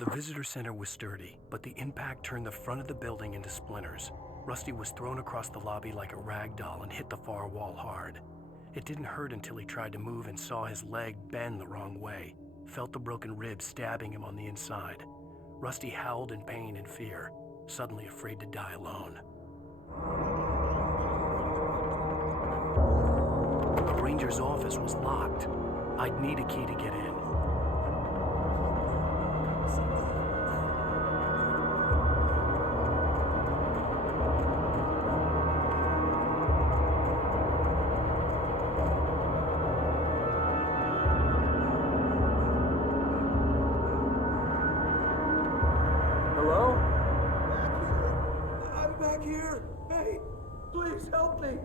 The visitor center was sturdy, but the impact turned the front of the building into splinters. Rusty was thrown across the lobby like a rag doll and hit the far wall hard. It didn't hurt until he tried to move and saw his leg bend the wrong way, felt the broken rib stabbing him on the inside. Rusty howled in pain and fear, suddenly afraid to die alone. The ranger's office was locked. I'd need a key to get in. Hello? I'm back here! Hey, please help me!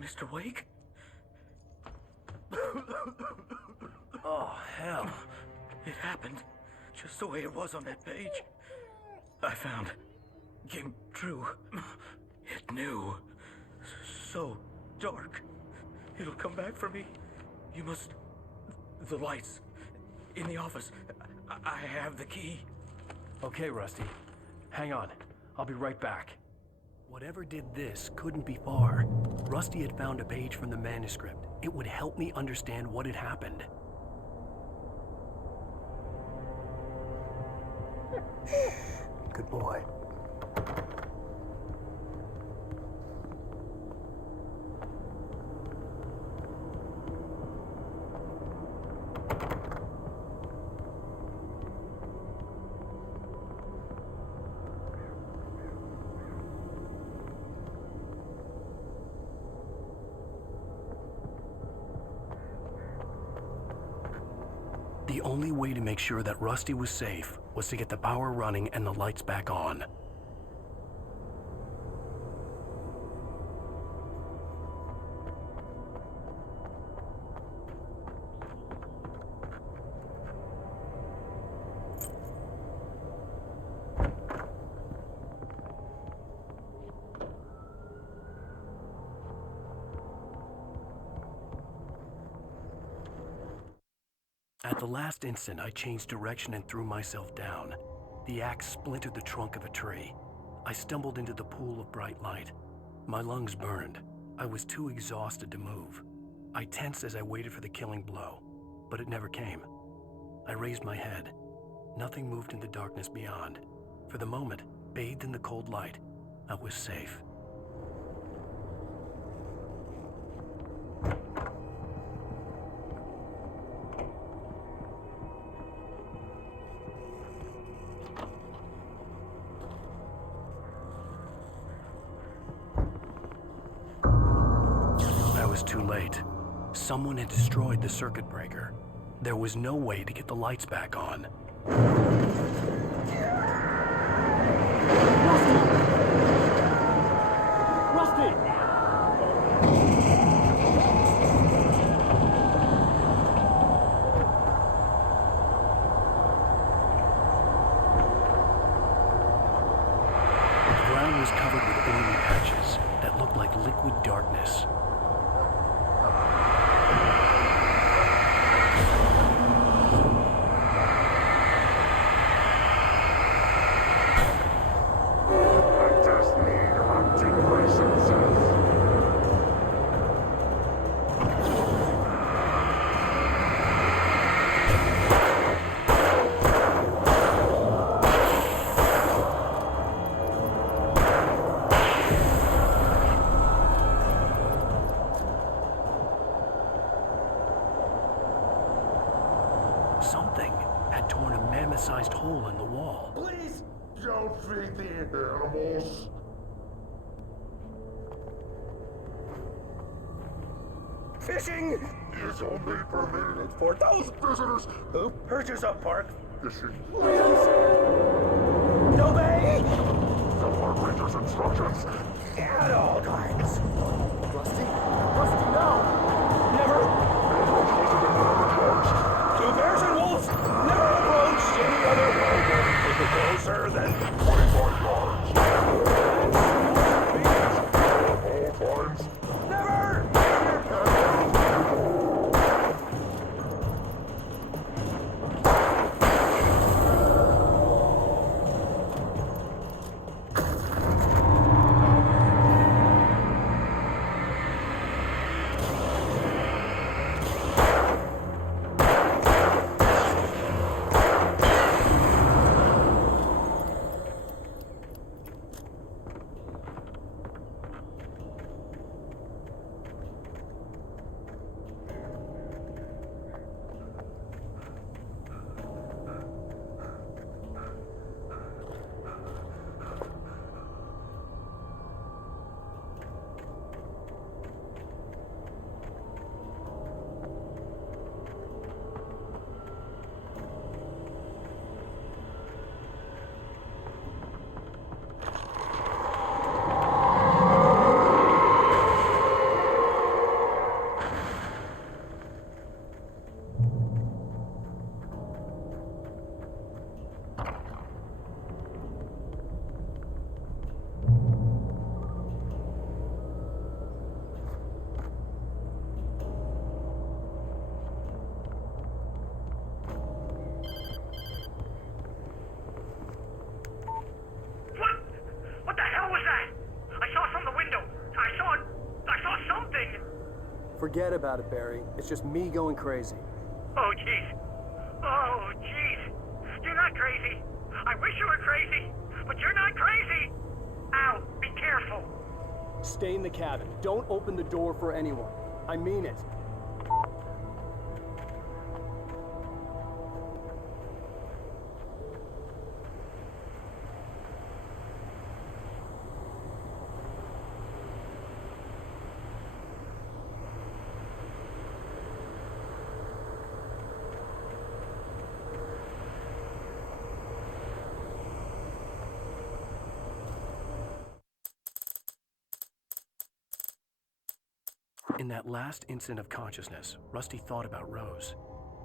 Mr. Wake? Oh, hell. It happened just the way it was on that page. I found. Came true. It knew. So dark. It'll come back for me. You must... The lights. In the office. I have the key. Okay, Rusty. Hang on. I'll be right back. Whatever did this couldn't be far. Rusty had found a page from the manuscript. It would help me understand what had happened. Good boy. The only way to make sure that Rusty was safe was to get the power running and the lights back on. At the last instant, I changed direction and threw myself down. The axe splintered the trunk of a tree. I stumbled into the pool of bright light. My lungs burned. I was too exhausted to move. I tensed as I waited for the killing blow, but it never came. I raised my head. Nothing moved in the darkness beyond. For the moment, bathed in the cold light, I was safe. Too late. Someone had destroyed the circuit breaker. There was no way to get the lights back on. Rusty! The ground was covered with oily patches that looked like liquid darkness. Something had torn a mammoth-sized hole in the wall. Please don't feed the animals. Fishing Is only permitted for those visitors who purchase a park. fishing. Please! Obey! The park ranger's instructions. At all times. Rusty? Rusty, no! Never! Two bears and wolves never approached any other wildlife closer than 25 yards. All times. never! Forget about it, Barry. It's just me going crazy. Oh, jeez. Oh, jeez. You're not crazy. I wish you were crazy, but you're not crazy. Ow, be careful. Stay in the cabin. Don't open the door for anyone. I mean it. In that last instant of consciousness, Rusty thought about Rose.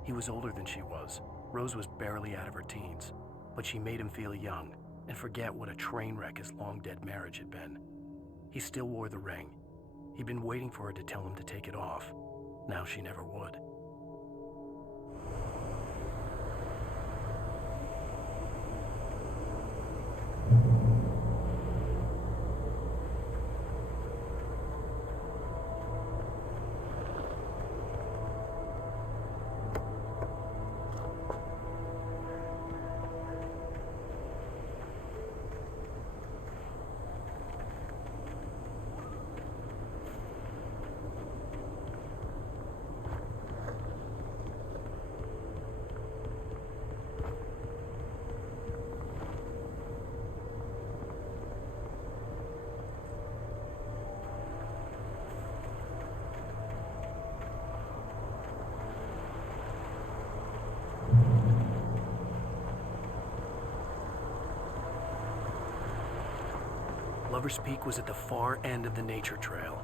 He was older than she was. Rose was barely out of her teens, but she made him feel young and forget what a train wreck his long-dead marriage had been. He still wore the ring. He'd been waiting for her to tell him to take it off. Now she never would. Lover's Peak was at the far end of the nature trail.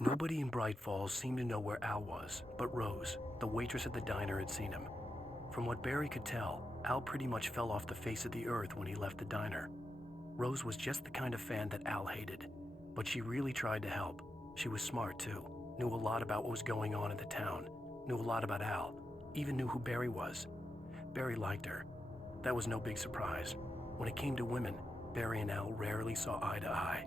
Nobody in Bright Falls seemed to know where Al was, but Rose, the waitress at the diner, had seen him. From what Barry could tell, Al pretty much fell off the face of the earth when he left the diner. Rose was just the kind of fan that Al hated, but she really tried to help. She was smart too, knew a lot about what was going on in the town, knew a lot about Al, even knew who Barry was. Barry liked her. That was no big surprise. When it came to women, Barry and Al rarely saw eye to eye.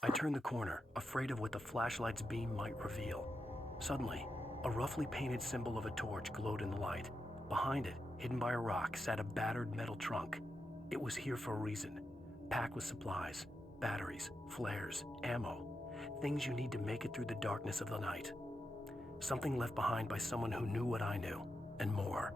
I turned the corner, afraid of what the flashlight's beam might reveal. Suddenly, a roughly painted symbol of a torch glowed in the light. Behind it, hidden by a rock, sat a battered metal trunk. It was here for a reason, packed with supplies, batteries, flares, ammo, things you need to make it through the darkness of the night. Something left behind by someone who knew what I knew, and more.